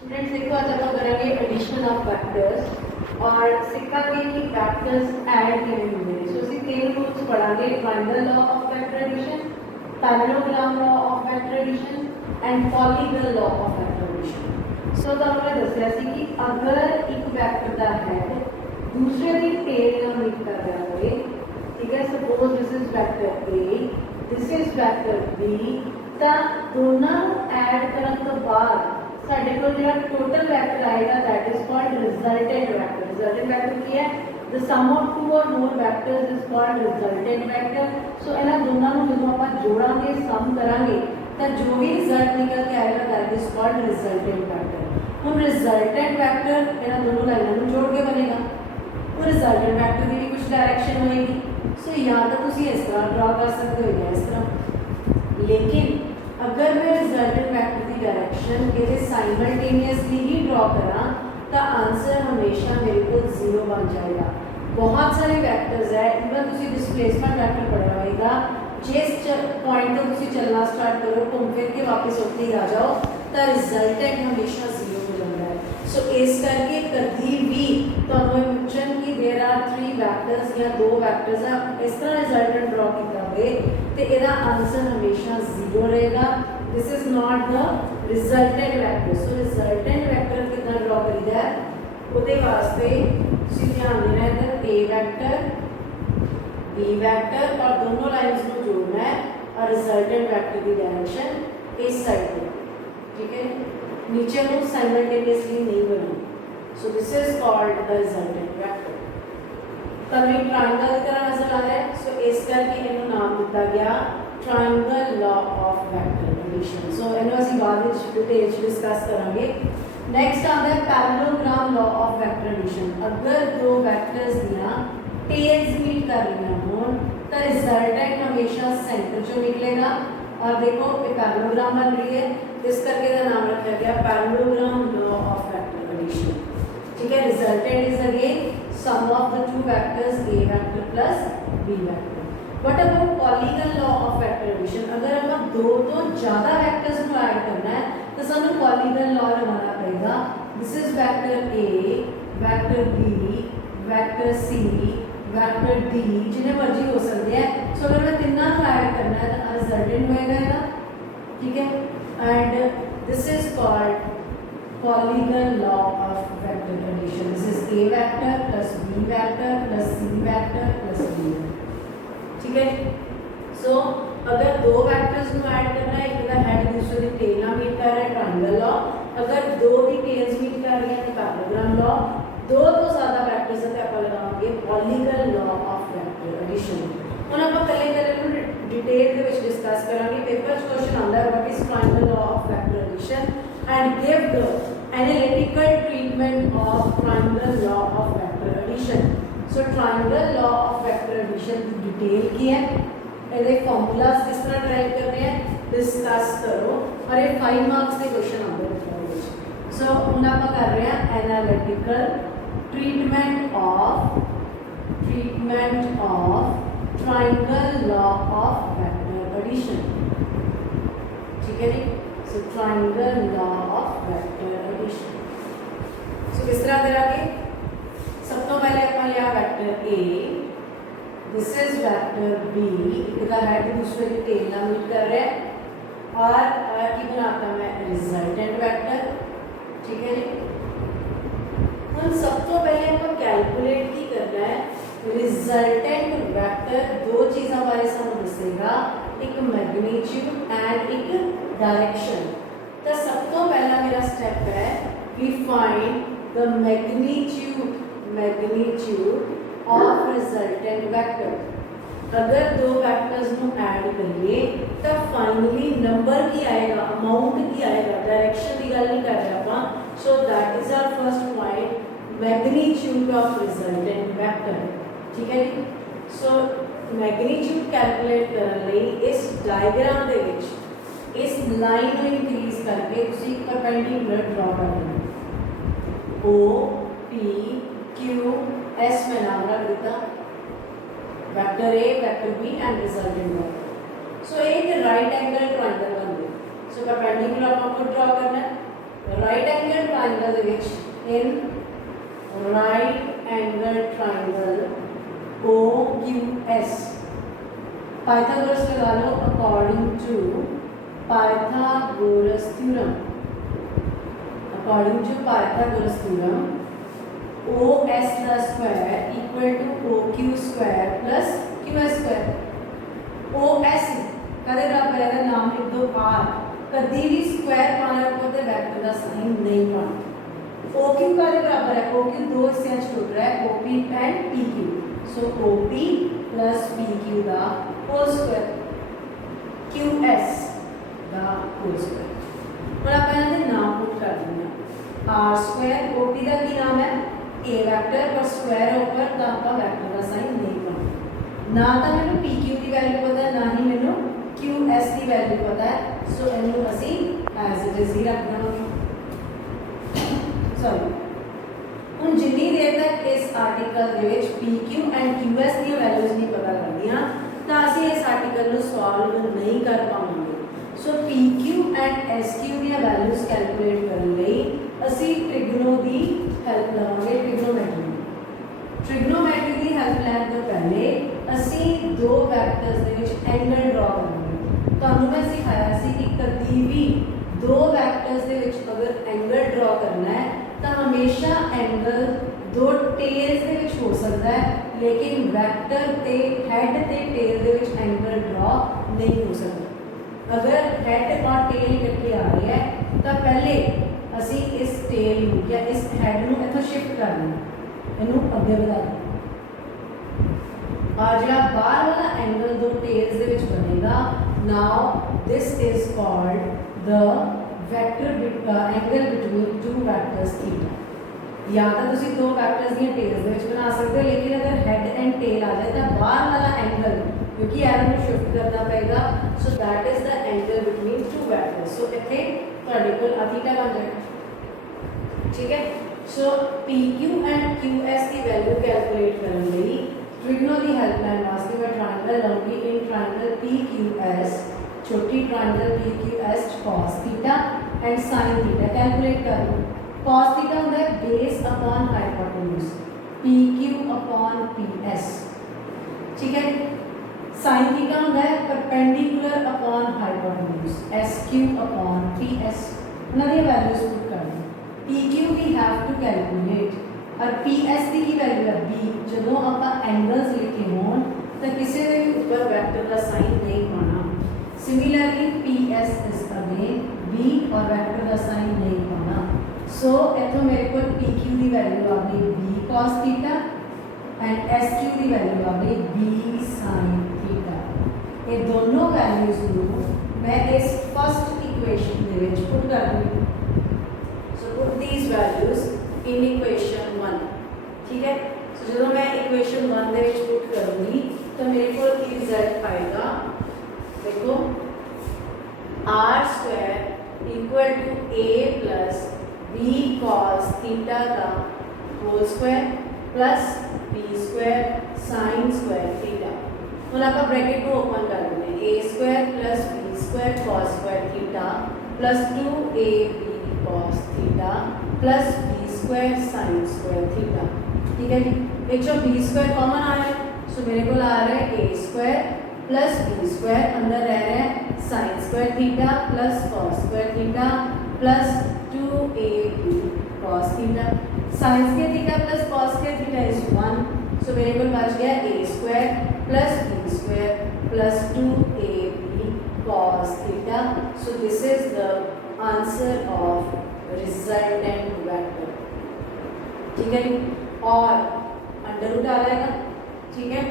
Students देखो आज आप करेंगे एडिशन ऑफ फैक्टर्स और सीखेंगे कि फैक्टर्स ऐड किए होंगे। सो ਅਸੀਂ तीन रूल्स पढ़ांगे, triangle law of vector addition, parallelogram law of vector addition and polygon law of vector addition. So ਤੁਹਾਨੂੰ ਮੈਂ ਦੱਸਿਆ ਸੀ ਕਿ ਅਗਰ ਇੱਕ ਵੈਕਟਰ ਦਾ ਹੈਡ ਦੂਸਰੇ ਦੀ ਟੇਲ ਨਾਲ ਮੀਟ ਕਰ ਰਿਹਾ ਹੋਵੇ, ਠੀਕ ਹੈ, suppose this is vector A, this is vector B, ਤਾਂ ਦੋਨਾਂ ਨੂੰ ਐਡ ਕਰਨ ਤੋਂ ਬਾਅਦ ਸਾਡੇ ਕੋਲ ਜਿਹੜਾ ਟੋਟਲ ਵੈਕਟਰ ਆਏਗਾ that is called resultant vector. Resultant vector ਕੀ ਹੈ? The sum of two or more vectors is called resultant vector. So ਇਹਨਾਂ ਦੋਨਾਂ ਨੂੰ ਜਦੋਂ ਆਪਾਂ ਜੋੜਾਂਗੇ, ਸਮ ਕਰਾਂਗੇ ਤਾਂ ਜੋ ਵੀ ਰਿਜ਼ਲਟ ਨਿਕਲ ਕੇ ਆਏਗਾ that is called resultant vector. ਹੁਣ ਰਿਜ਼ਲਟੈਂਟ ਵੈਕਟਰ ਇਹਨਾਂ ਦੋਨੋਂ ਲਾਈਨਾਂ ਨੂੰ ਜੋੜ ਕੇ ਬਣੇਗਾ। ਉਹ ਰਿਜ਼ਲਟੈਂਟ ਵੈਕਟਰ ਦੀ ਵੀ ਕੁਝ ਡਾਇਰੈਕਸ਼ਨ ਹੋਏਗੀ। सो या तो ਤੁਸੀਂ ਇਸ ਤਰ੍ਹਾਂ ਡਰਾ ਕਰ ਸਕਦੇ ਹੋ ਜਾਂ ਇਸ ਤਰ੍ਹਾਂ। लेकिन अगर मैं रिजल्टेंट वैक्टर की डायरेक्शन ये साइमल्टेनियसली ही ड्रॉ करा तो आंसर हमेशा मेरे को 0 बन जाएगा। बहुत सारे वैक्टर्स है, इवन तुसी डिस्प्लेसमेंट वैक्टर पढ़ा होगा, जिस पॉइंट तो तुसी चलना स्टार्ट करो घूम फिर के वापस उत्ते ही आ जाओ तो रिजल्टेंट हमेशा 0 हो जाता है। सो इस करके कभी भी तुहानू पूछन कि देयर आर 3 वैक्टर्स या 2 वैक्टर्स है, इस तरह रिजल्टेंट ड्रॉ किया होवे तो इसका आंसर हमेशा 0 रहेगा। This is not the resultant vector. So resultant vector कितना ड्रॉ करीदा है, उसके वास्ते तुसीं ध्यान देना है इधर ए वैक्टर बी वैक्टर और दोनों लाइन्स को जोड़ना है और रिजल्टेंट वैक्टर की डायरेक्शन इस साइड पे, ठीक है, नीचे को साइमल्टेनियसली नहीं बना। सो this is called the resultant vector. तब एक ट्रायंगल की तरह नजर आ रहा है। सो इस करके इन्हों नाम दिता गया triangle law of vector addition. So इन्हों ਅਸੀਂ ਬਾਅਦ ਵਿੱਚ डिटेल डिस्कस करांगे। नेक्स्ट आता है parallelogram law of vector addition. अगर दो वैक्टर्स दियां टेल्स मीट कर रही हों तो रिजल्टेंट हमेशा सेंटर चो निकलेगा। और देखो ये पैरेललोग्राम बन रही है, इस करके इसका नाम रखा गया parallelogram law of vector addition, ठीक है। Resultant is again sum of the two vectors a vector plus b vector. What about polygon law of vector addition? अगर हम दो तो ज़्यादा vectors को ऐड करना है तो सानू polygon law लगाना पड़ेगा। This is vector a, vector b, vector c, vector d, जिन्हें मर्जी हो सकते हैं। सो अगर मैं तीनों को ऐड करना है तो रिजल्टेंट होएगा, ठीक है। And this is called polygon law of vector addition. This is a vector plus b vector plus c vector plus d, ठीक है। सो अगर दो वैक्टर्स को ऐड करना है, एक का हेड दूसरे की टेल ना मीट कर रहा है, ट्रायंगल लॉ। अगर दो भी टेल्स मीट कर रही है तो पैरेललोग्राम लॉ। दो तो ज़्यादा वैक्टर्स है तो आप लगाएंगे polygon law of vector addition. ਹੁਣ ਆਪਾਂ ਕੱਲੇ ਨੂੰ डिटेल ਦੇ ਵਿੱਚ डिस्कस करांगे। पेपर च क्वेश्चन आता है what is triangle law of vector addition and give the analytical treatment of triangle law of vector addition. So triangle law of vector addition की डिटेल की है, ਇਹਦੇ ਫਾਰਮੂਲਾਸ किस तरह ट्राई करने हैं डिस्कस करो और ये 5 मार्क्स के क्वेश्चन आते हैं। सो ਹੁਣ ਆਪਾਂ कर रहे हैं analytical treatment of triangle law of vector addition, ठीक है जी। So triangle law of vector addition. So किस तरह करेंगे? सब तो पहले अपन लिया vector A, this is vector B, इसका हेड दूसरे की टेल ना मीट कर रहा है और की बनाता मैं रिजल्टेंट वेक्टर, ठीक है जी। हम सब तो पहले अपन कैलकुलेट की करना है रिजल्टेंट वेक्टर। दो चीज़ों बारे सानू दसेगा, एक मैग्नीट्यूड एंड एक डायरेक्शन। तो सब तो पहला मेरा स्टेप है we find the magnitude of resultant vector. अगर दो वैक्टर्स को ऐड करिए तो फाइनली नंबर की आएगा, अमाउंट की आएगा, डायरेक्शन की गल नहीं कर रहे अपन। So that is our first point, magnitude of resultant vector, ठीक है जी। सो मैग्नीट्यूड कैलकुलेट करने लई इस डायग्राम दे विच इस लाइन को इंक्रीज करके तुसी परपेंडिकुलर ड्रॉ कर देना। ओ पी क्यू एस में नाम रख दिता, vector A, vector B and resultant vector. So एक राइट एंगल ट्रायंगल बन गया। सो परपेंडिकुलर आपको ड्रॉ करना है। Right angle in right angle triangle OQS Pythagoras लगा लो according to Pythagoras theorem OS का square equal to OQ square plus QS square OS कदे बराबर है नाम लिख दो R कभी भी स्क्वायर पाना को तो वेक्टर का साइन नहीं पाना OQ कदे बराबर है OQ दो से छूट रहा है OP and PQ so OP plus PQ का whole square QS का whole square और आप यहाँ से नाम पुट कर देंगे R square OP का की नाम है A वेक्टर पर स्क्वायर ऊपर तो आपका वेक्टर का साइन नहीं पाना ना तो मैंने PQ की वैल्यू पता है ना ही मैंने QS की वैल्यू पता है सो इन्हें ਅਸੀਂ एज इट इज ही रखना होगा सॉरी ਹੁਣ ਜਿੰਨੀ ਦੇਰ ਤੱਕ ਇਸ ਆਰਟੀਕਲ ਦੇ ਵਿੱਚ PQ ਐਂਡ QS ਦੀਆਂ ਵੈਲਿਊਜ਼ ਨਹੀਂ ਪਤਾ ਲੱਗਦੀਆਂ ਤਾਂ ਅਸੀਂ ਇਸ ਆਰਟੀਕਲ ਨੂੰ ਸੋਲਵ ਨਹੀਂ ਕਰ ਪਾਵਾਂਗੇ ਸੋ PQ ਐਂਡ SQ ਦੀਆਂ ਵੈਲਿਊਜ਼ ਕੈਲਕੂਲੇਟ ਕਰਨ ਲਈ ਅਸੀਂ ਟ੍ਰਿਗਨੋ ਦੀ ਹੈਲਪ ਲਵਾਂਗੇ ਟ੍ਰਿਗਨੋਮੈਟਰੀ ਦੀ ਹੈਲਪ ਲੈਣ ਤੋਂ ਪਹਿਲੇ ਅਸੀਂ ਦੋ ਵੈਕਟਰਸ ਦੇ ਵਿੱਚ ਐਂਗਲ ਡਰਾ ਕਰਾਂਗੇ ਤੁਹਾਨੂੰ ਮੈਂ ਸਿਖਾਇਆ ਸੀ ਕਿ ਕਦੀ ਵੀ ਦੋ ਵੈਕਟਰਸ ਦੇ ਵਿੱਚ ਅਗਰ ਐਂਗਲ ਡਰਾ ਕਰਨਾ ਹੈ ਤਾਂ ਹਮੇਸ਼ਾ ਐਂਗਲ ਦੋ ਟੇਲਸ ਦੇ ਵਿੱਚ ਹੋ ਸਕਦਾ ਹੈ ਲੇਕਿਨ ਵੈਕਟਰ ਤੇ ਹੈਡ ਤੇ ਟੇਲ ਦੇ ਵਿੱਚ ਐਂਗਲ ਡਰਾ ਨਹੀਂ ਹੋ ਸਕਦਾ ਅਗਰ ਹੈਡ ਔਰ ਟੇਲ ਇਕੱਠੇ ਆ ਰਹੇ ਹੈ ਤਾਂ ਪਹਿਲੇ ਅਸੀਂ ਇਸ ਟੇਲ ਨੂੰ ਜਾਂ ਇਸ ਹੈਡ ਨੂੰ ਇੱਥੋਂ ਸ਼ਿਫਟ ਕਰ ਦੇਣਾ ਇਹਨੂੰ ਅੱਗੇ ਵਧਾ ਦੇਣਾ और जो बाहर वाला एंगल दो टेल्स ਦੇ ਵਿੱਚ ਬਣੇਗਾ now this is called the vector angle between two vectors theta या तो ਤੁਸੀਂ ਦੋ ਵੈਕਟਰਸ ਦੀਆਂ ਟੇਲਸ ਦੇ ਵਿੱਚ ਬਣਾ ਸਕਦੇ ਹੋ ਲੇਕਿਨ ਅਗਰ ਹੈਡ ਐਂਡ ਟੇਲ ਆ ਜਾਏ ਤਾਂ ਬਾਹਰ ਵਾਲਾ ਐਂਗਲ ਕਿਉਂਕਿ ਐਰੋ ਨੂੰ ਸ਼ਿਫਟ ਕਰਨਾ ਪਏਗਾ ਸੋ that is the angle between two vectors so ਇੱਥੇ ਤੁਹਾਡੇ ਕੋਲ ਥੀਟਾ ਬਣ ਜਾਏਗਾ ਠੀਕ ਹੈ ਸੋ PQ and QS the value calculate ਕਰਨ ਲਈ ट्रिग्नो की हेल्प लाइन वास्ते मैं ट्रायंगल लूंगी इन ट्रायंगल PQS छोटी triangle PQS cos theta and sin theta calculate कर लो cos थीटा होता है base upon hypotenuse PQ upon PS ठीक है sin थीटा होता है perpendicular upon hypotenuse SQ upon PS उन्होंने वैल्यूज पुट कर दी PQ we have to calculate और PS की वैल्यू है B जो आप एंगल्स लिखे हो तो किसी के ऊपर वेक्टर का साइन नहीं पाना similarly PS is again B और वेक्टर का साइन नहीं पाना सो इथों मेरे को PQ की वैल्यू आ गई B cos theta and SQ की वैल्यू आ गई B sin थीटा ये दोनों वैल्यूज को मैं इस first equation they which put कर दूंगी so put these values in equation 1 ठीक है सो जो मैं इक्वेशन 1 दे विच पुट करूंगी तो मेरे को रिजल्ट आएगा देखो r² equal to a plus b cos theta का whole square plus b square sin square theta ਹੁਣ ਆਪਾਂ ब्रैकेट को ओपन कर देंगे a² plus b square cos square theta plus 2ab cos theta plus b square sin square theta ठीक है जी एक जो b स्क्वायर कॉमन आ रहा है सो मेरे को आ रहा है a square plus b square अंदर रह रहा है sin square theta plus cos square theta plus 2ab cos theta sin square theta plus cos square theta is 1 सो मेरे को बच गया a square plus b square plus 2ab cos theta so this is the answer of resultant vector ठीक है और under root आ जाएगा ठीक है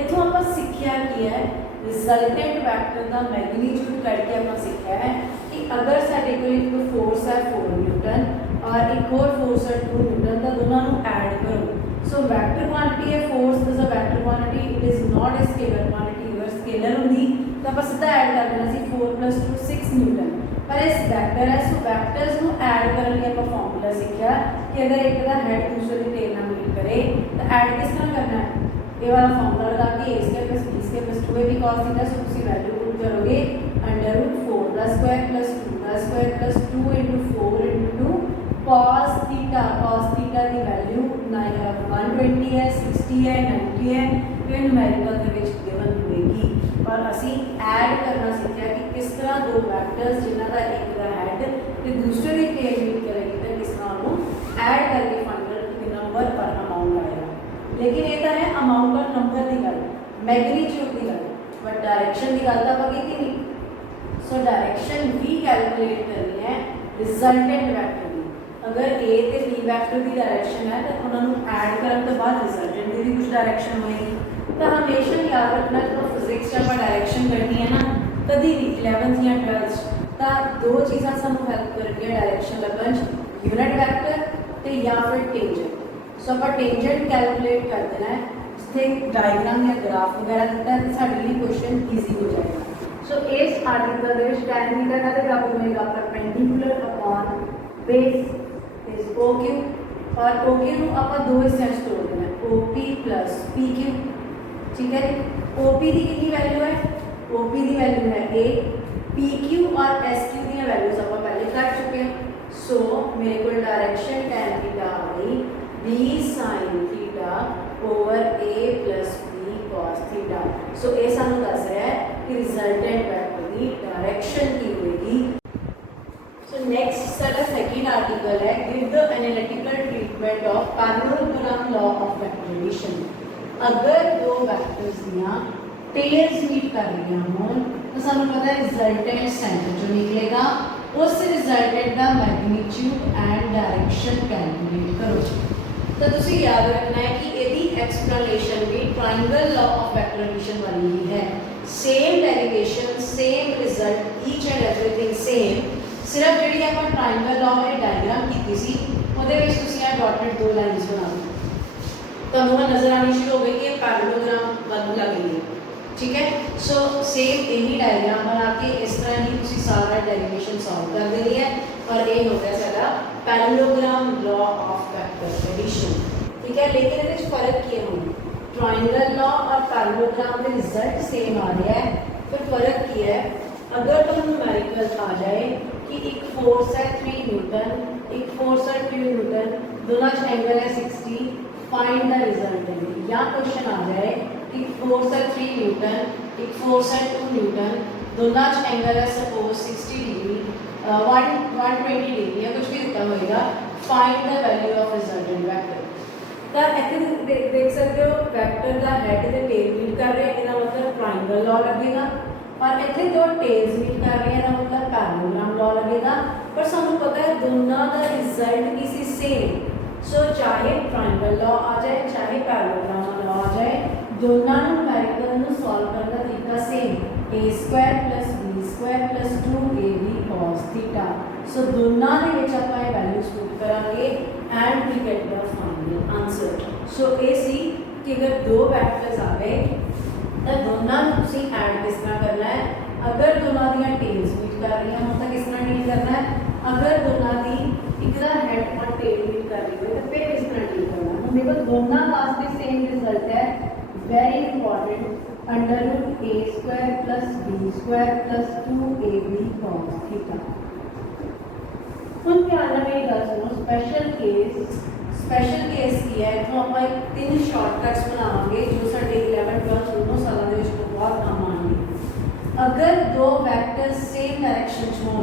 इथों आप सीखिया की है रिजल्टेंट वेक्टर का मैग्नीट्यूड करके आप सीखा है कि अगर साडे कोल एक फोर्स है 4 न्यूटन और एक और फोर्स है 2 न्यूटन तो दोनों को ऐड करो सो वेक्टर क्वांटिटी है force is a vector quantity it is not a scalar quantity अगर स्केलर होंगी तो आप सीधा ऐड कर देना सी 4 + 2 6 न्यूटन पर इस वेक्टर है सो वेक्टर्स को ऐड करने लिए आप फॉर्मूला सीखा कि अगर एक का हेड दूसरे की टेल नाल मीट करे तो ऐड किस तरह करना है ये वाला फॉर्मूला लगा के a² + b² + 2ab cos theta सो तुम वैल्यू पुट करोगे √4 + स्क्वायर + 2 + स्क्वायर + 2 × 4 × 2 cos थीटा की है नन की है फिर न्यूमेरिकल के विच गिवन होएगी। पर असी ऐड करना सीखा कि किस तरह दो वैक्टर्स जिन्हों का एक का हैड तो दूसरे की टेल मीट करेगी तो किस तरह उन्होंने ऐड करके फाइनल नंबर पर अमाउंट आएगा। लेकिन ये तो है अमाउंट और नंबर की गल मैगनीट्यूड की गल बट डायरेक्शन की गल तो आप की नहीं। सो डायरेक्शन भी कैलकुलेट करनी है रिजल्टेंट वैक्टर की। अगर ए तो बी वैक्टर की डायरेक्शन है तो उन्होंने ऐड करने तो बाद रिजल्टेंट की भी कुछ डायरेक्शन होएगी। तो हमेशा याद रखना जो फिजिक्स जब डायरेक्शन करनी है ना कभी भी 11th या 12th तो दो चीज़ा सानू हेल्प करती डायरेक्शन लगन यूनिट वैक्टर तो या फिर टेंजेंट। सो आप टेंजेंट कैलकुलेट कर देना है जिथे डायग्राम या ग्राफ वगैरह दिता है तो साढ़े लिए क्वेश्चन ईजी हो जाएगा। सो इस आर्टिकल tan थीटा का बराबर होएगा perpendicular upon base is OQ और OQ को आप दो हिस्सों में तोड़ देना है OP प्लस PQ। ठीक है OP की कितनी वैल्यू है OP की वैल्यू है A PQ और SQ की वैल्यूज आप पहले कर चुके हैं। सो मेरे को डायरेक्शन tan थीटा आ गई B sin theta over A plus B cos theta. So ये सानू दस रहा है कि रिजल्टेंट वैक्टर की डायरेक्शन की होगी। सो नेक्स्ट साडा सेकंड आर्टिकल है give the analytical treatment of parallelogram law of vector addition. अगर दो वैक्टर्स दियां पेयर्स मीट कर रही हों तो सानू पता है रिजल्टेंट सेंटर जो निकलेगा उस रिजल्टेंट का मैग्नीट्यूड एंड डायरेक्शन कैलकुलेट करो। तो तुसी याद रखना है कि यदि एक्सप्लेनेशन भी triangle law of vector addition वाली ही है। Same derivation same result each and everything same सिर्फ जी आप ट्रायंगल लॉ में डायग्राम की सी वो डॉटेड दो लाइन्स बना दो तो हमें नजर आनी शुरू हो गई कि पैरेललोग्राम बन लगी है। ठीक है सो सेम यही डायग्राम बना के इस तरह ही तुसी सारा डेरिवेशन सॉल्व कर देनी है और ये हो गया सारा parallelogram law of vector addition. ठीक है लेकिन ये फर्क किए होंगे ट्रायंगल लॉ और पैरेललोग्राम के रिजल्ट सेम आ रहा है फिर फर्क किया है। अगर तो न्यूमेरिकल आ जाए कि एक फोर्स है 3 न्यूटन एक फोर्स है 2 न्यूटन दोनों एंगल है 60 फाइंड द रिजल्टेंट। या क्वेश्चन आ जाए कि फोर्स है 3 न्यूटन एक फोर्स है 2 न्यूटन दोनों एंगल है सपोज 60 डिग्री 120 डिग्री या कुछ भी दिता होगा find the value of resultant vector. तो इतने देख सकते हो वैक्टर का हैड तो टेल मीट कर रहे हैं इसका मतलब ट्रायंगल लॉ लगेगा और इतने दो टेल्स मीट कर रहे हैं इसका मतलब पैरेललोग्राम लॉ लगेगा। पर सानू पता है दोनों का रिजल्ट किसी सेम। सो चाहे ट्रायंगल लॉ आ जाए चाहे पैरेललोग्राम लॉ आ जाए दोनों न्यूमेरिकल सॉल्व करने का तरीका same a square plus b square plus 2ab cos theta. So दोनों के विच आपां ये वैल्यूज पुट करांगे and we get the final answer. So ये सी कि अगर दो वैक्टर्स आ गए तो दोनों तुसीं ऐड किस तरह करना है। अगर दोनों दी टेल्स मीट कर रही हैं तो किस तरह डील करना है। अगर दोनों की एक हेड और टेल मीट कर रही है तो फिर किस तरह डील करना है। देखो दोनों वास्ते सेम रिजल्ट है very important under root a square plus b square plus 2ab cos theta. हम ध्यान में मेरी गल सुनो स्पेशल केस की है तो आप एक 3 शॉर्टकट्स बनावांगे जो साडे 11 12 दोनों सालों के विच बहुत काम आएंगे। अगर दो वैक्टर्स सेम डायरेक्शन हों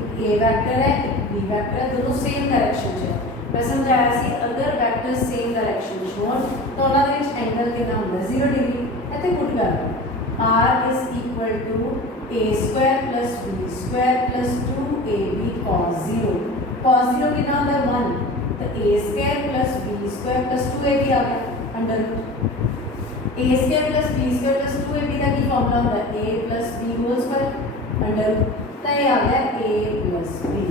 एक a वैक्टर है एक b वैक्टर है दोनों सेम डायरेक्शन है। मैं समझाया सी अगर वैक्टर सेम डायरेक्शन हों तो उन्होंने एंगल कितना होगा 0 डिग्री। इतने पुट कर r is equal to a square plus b square plus 2ab cos 0 कितना होता है 1 तो a square plus b square plus 2ab आ गया under root a square plus b square plus 2ab का की फॉर्मूला होता है a plus b whole square under root तो ये आ गया a प्लस b।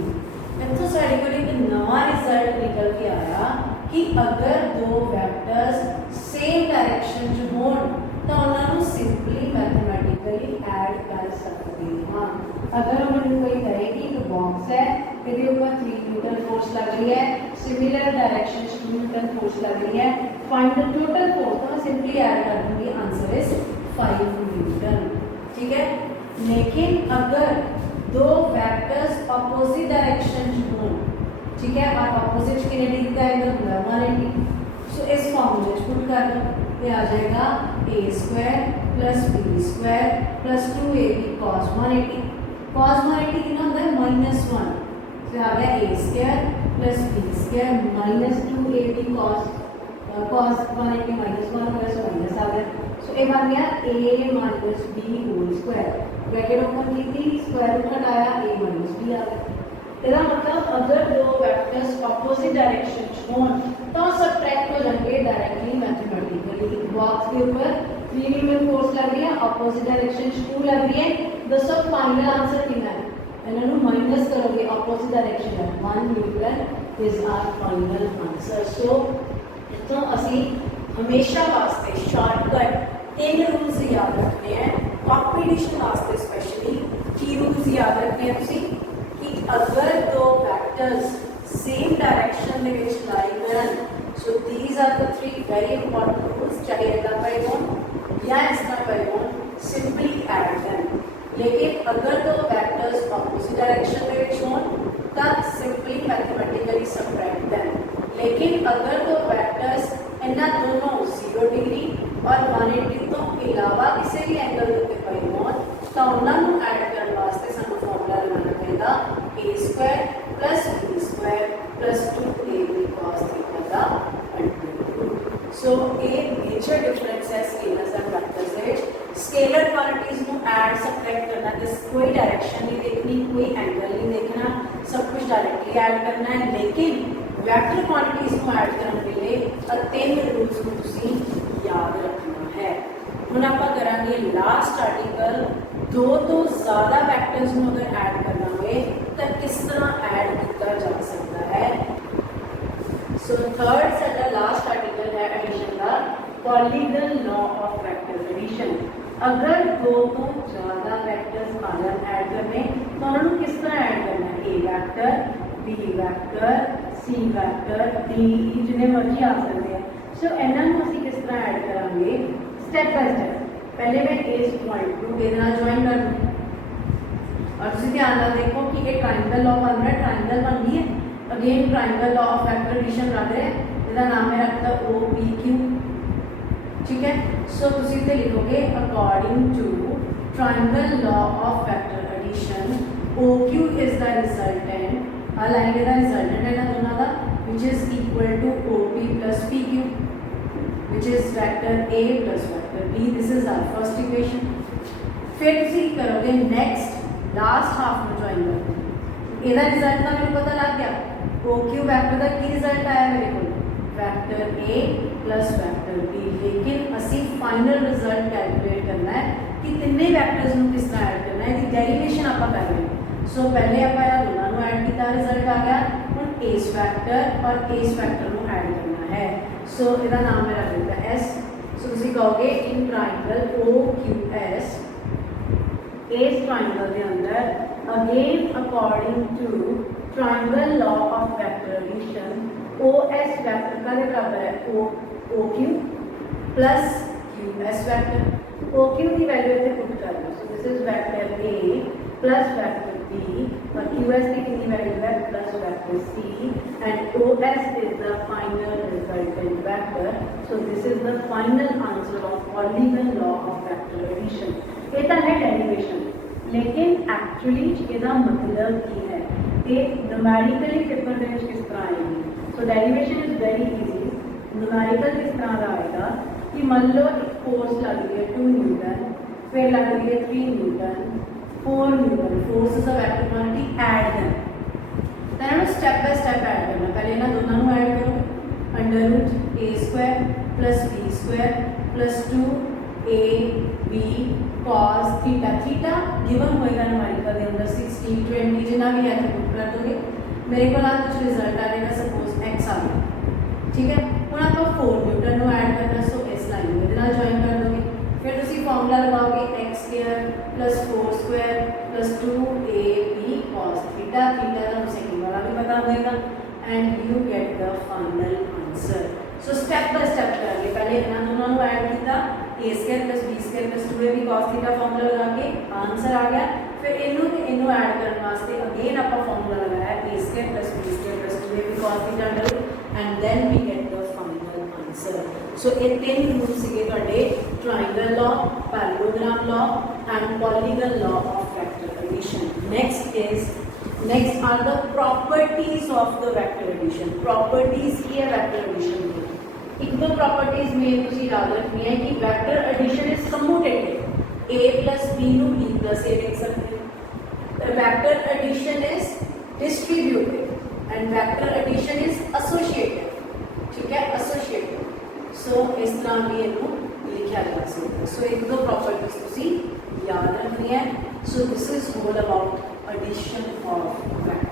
इतना साढ़े को एक नवा रिजल्ट निकल के आया कि अगर दो वैक्टर्स सेम डायरेक्शन च हों तो उन्होंने सिंपली मैथमेटिकली ऐड कर सकते हैं। अगर उन्होंने कोई कहे कि एक बॉक्स है ये ऊपर 3 न्यूटन फोर्स लग रही है सिमिलर डायरेक्शन 2 न्यूटन फोर्स लग रही है फाइंड द टोटल फोर्स तो सिंपली ऐड कर दूंगी आंसर इज 5 न्यूटन। ठीक है लेकिन अगर दो वैक्टर्स अपोजिट डायरेक्शन हों ठीक है और अपोजिट कितने डिग्री का एंगल 180 सो इस फॉर्मूले पुट कर दो ये आ जाएगा A square plus B square plus 2ab cos 180 cos 180 कितना होता है -1 तो आ गया A square plus B square minus 2ab cos 180 minus 1 होगा सो माइनस आ गया सो ये बन गया a minus B whole square bracket open की थी स्क्वायर रूट हटाया a माइनस बी आ गया इसका मतलब अगर दो वेक्टर्स ऑपोजिट डायरेक्शन हों तो सबट्रैक्ट हो जाएंगे डायरेक्टली मैथमेटिकली बॉक्स के ऊपर 3 न्यूटन फोर्स लग रही है ऑपोजिट डायरेक्शन 2 लग रही है दोस्तों फाइनल आंसर कितना है इन्होंने माइनस करोगे ऑपोजिट डायरेक्शन में 1 newton is our final answer so तो ਅਸੀਂ हमेशा वास्ते शॉर्टकट 3 रूल्स याद रखने हैं कंपटीशन वास्ते स्पेशली की रूल्स याद रखने हैं ਤੁਸੀਂ कि अगर दो वेक्टर्स सेम डायरेक्शन में लाई करन so these are the 3 very important rules चाहे इतना पे हो या इस तरह पे हो सिंपली ऐड देम लेकिन अगर दो वेक्टर्स ऑपोजिट डायरेक्शन में हों तब सिंपली मैथमेटिकली सबट्रैक्ट देम लेकिन अगर दो वेक्टर्स इन्ना दोनों 0 डिग्री और 180 तो इलावा किसी भी एंगल के पे हों तो उन्होंने ऐड करने वास्ते सानू फॉर्मूला लगाना पड़ेगा a square plus b square plus 2ab cos theta का अंडर सो ये मेजर डिफरेंस है scalars and vectors they which scalar quantities ਨੂੰ ऐड सबट्रैक्ट करना ते कोई डायरेक्शन नहीं देखनी कोई एंगल नहीं देखना सब कुछ डायरेक्टली ऐड करना है लेकिन वेक्टर क्वांटिटीज ਨੂੰ ऐड ਕਰਨ ਵੇਲੇ ਤਿੰਨ ਰੂਲਸ ਨੂੰ ਤੁਸੀਂ याद रखना है ਹੁਣ ਆਪਾਂ ਕਰਾਂਗੇ ਲਾਸਟ ਆਰਟੀਕਲ दो तो ज़्यादा वैक्टर्स में अगर ऐड करना हो तो किस तरह ऐड किया जा सकता है सो थर्ड साडा लास्ट आर्टिकल है एडिशन का polygon law of vector addition अगर दो तो ज़्यादा वैक्टर्स आ जाए ऐड करने तो उन्होंने किस तरह ऐड करना है A vector B vector C vector D जिन्हें मर्जी आ सकते हैं सो इन्होंने असीं किस तरह ऐड करांगे स्टैप बाय स्टैप पहले मैं इस पॉइंट को के नाल ज्वाइन कर दूँ और तुम ध्यान नाल देखो कि एक ट्राइंगल लॉ बन रहा है ट्राइंगल बन गई है again triangle law of vector addition लग रहा है जिसका नाम है रखता ओ पी क्यू ठीक है सो तुम इतने लिखोगे according to triangle law of vector addition O Q is the resultant आ लाइन का रिजल्टेंट है ना दोनों का which is equal to O P plus P Q which is vector A plus vector B. This is our first equation. फिर तुसी करोगे next last half में ज्वाइन करोगे ਇਹਦਾ रिजल्ट का मेरे पता लग गया OQ वेक्टर का की रिजल्ट आया मेरे को vector A plus vector B लेकिन असी फाइनल रिजल्ट कैलकुलेट करना है कि तिन्ने वेक्टर्स ਨੂੰ किस तरह ऐड करना है इसकी डेरिवेशन आप कर रहे हैं सो पहले आप दोनों ਨੂੰ ऐड किया रिजल्ट आ गया ਹੁਣ इस वेक्टर और इस वेक्टर ਨੂੰ ऐड करना है सो इसका नाम है रख देता एस सो तुम कहोगे in triangle O Q S इस ट्राइंगल के अंदर again according to triangle law of vector addition O S vector का बराबर है O Q plus Q S vector O Q की वैल्यू इतने पुट कर लो so this is vector A plus vector B और क्यू एस की कितनी वैल्यू है plus vector C and O S is the final resultant vector so this is the final answer of polygon law of vector addition ये तो है derivation लेकिन actually इसका मतलब की है ये न्यूमेरिकली पेपर में किस तरह आएगी so derivation is very easy numerical किस तरह आएगा कि मान लो एक फोर्स लग रही है 2 न्यूटन फिर लग रही है 3 Newton 4 Newton forces of vector quantity add करना तो स्टेप बाय स्टेप ऐड करना पहले ना दोनों को ऐड करो under root A square plus B square plus 2ab cos theta theta given होएगा न्यूमेरिकल के अंदर 60 20 जितना भी है तो पुट कर दोगे मेरे को आज कुछ रिजल्ट आ जाएगा सपोज x आ गया ठीक है ਹੁਣ ਆਪਾਂ 4 न्यूटन ਨੂੰ ऐड करना सो इस लाइन में इधर ज्वाइन कर दोगे फिर ਤੁਸੀਂ ਫਾਰਮੂਲਾ ਲਗਾਓਗੇ x square plus 4 square plus 2ab cos theta theta का सेकंड वाला भी पता होगा and you get the final answer so step by step करेंगे पहले इन्होंने दोनों को ऐड किया A square plus B square plus 2ab cos theta formula लगा के आंसर आ गया फिर इनू ऐड करने वास्ते अगेन आप फार्मूला लगाया A square plus B square plus 2ab cos theta and then we get the final answer answer. So ये 3 रूल सीगे तुहाडे triangle law, parallelogram law and polygon law of vector addition. Next are the properties of the vector addition. Properties की है vector addition की, एक दो properties main तुसीं याद रखनी है कि vector addition is commutative, a plus b नू b प्लस a लिख सकते हैं। Vector addition is distributive and vector addition is associative, ठीक है, एसोसिएटिव। सो इस तरह भी इनू लिखा जा सकता है। सो एक दो प्रॉपर्टीज तुसीं याद रखनी है। सो this is all about addition of vectors.